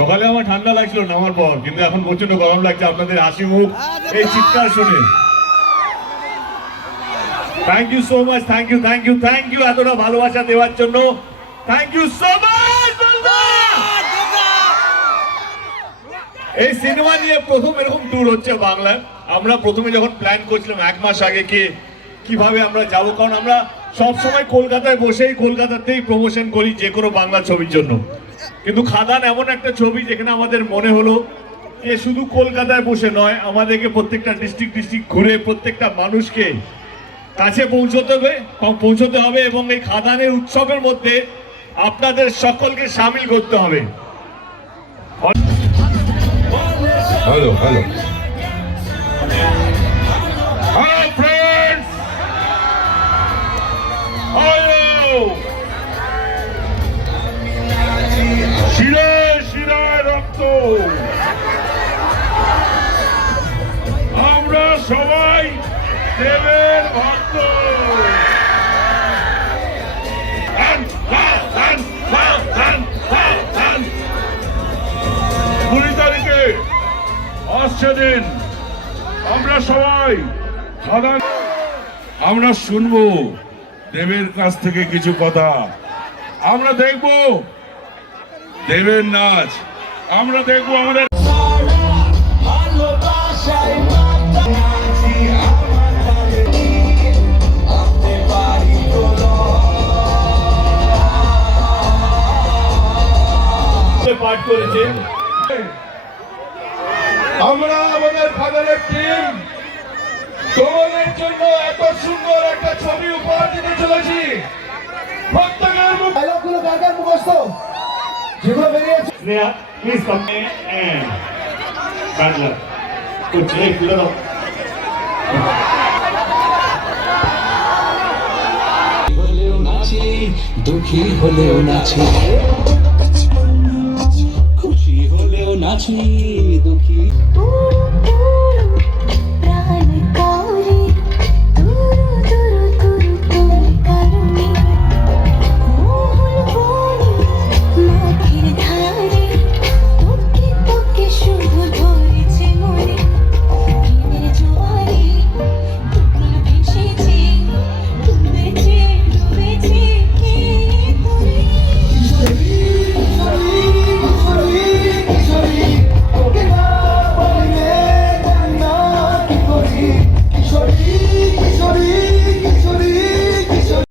সকালে আমার ঠান্ডা লাগছিল নামার পর, কিন্তু এখন প্রচন্ড গরম লাগছে আপনাদের হাসি মুখ, এই চিৎকার শুনে। Thank you so much, thank you thank you thank you এতটা ভালোবাসা দেওয়ার জন্য। Thank you so much. এই সিনেমা নিয়ে প্রথম এরকম ট্যুর হচ্ছে বাংলায়। আমরা প্রথমে যখন প্ল্যান করছিলাম 1 মাস আগে কিভাবে আমরা যাব, কারণ আমরা সবসময় কলকাতায় বসেই কলকাতাতেই প্রমোশন করি যে কোনো বাংলা ছবির জন্য। কিন্তু খাদান এমন একটা ছবি যেখানে আমাদের মনে হলো যে শুধু কলকাতায় বসে নয়, আমাদেরকে প্রত্যেকটা ডিস্ট্রিক্ট ঘুরে প্রত্যেকটা মানুষকে কাছে পৌঁছতে হবে এবং এই খাদানের উৎসবের মধ্যে আপনাদের সকলকে সামিল করতে হবে। হ্যালো হ্যালো রক্ত, আমরা সবাই দেবের ভক্ত। 20 তারিখে আসছে দিন, আমরা সবাই আমরা শুনবো দেবের কাছ থেকে কিছু কথা, আমরা দেখবো দেবের নাচ, আমরা দেখবো আমাদের পাঠ করেছে। আমরা আমাদের ফাদারের টিম তোমাদের জন্য এত সুন্দর একটা ছবি উপহার দিতে চলেছি। প্রত্যেকের ডায়লগগুলো কার মুখস্থ যেগুলো বেরিয়েছে। Sneha please come and Bangla কুছ এক লড়ো। হলেও নাচি, দুঃখী হলেও নাচি, খুশি হলেও নাচি, দুঃখী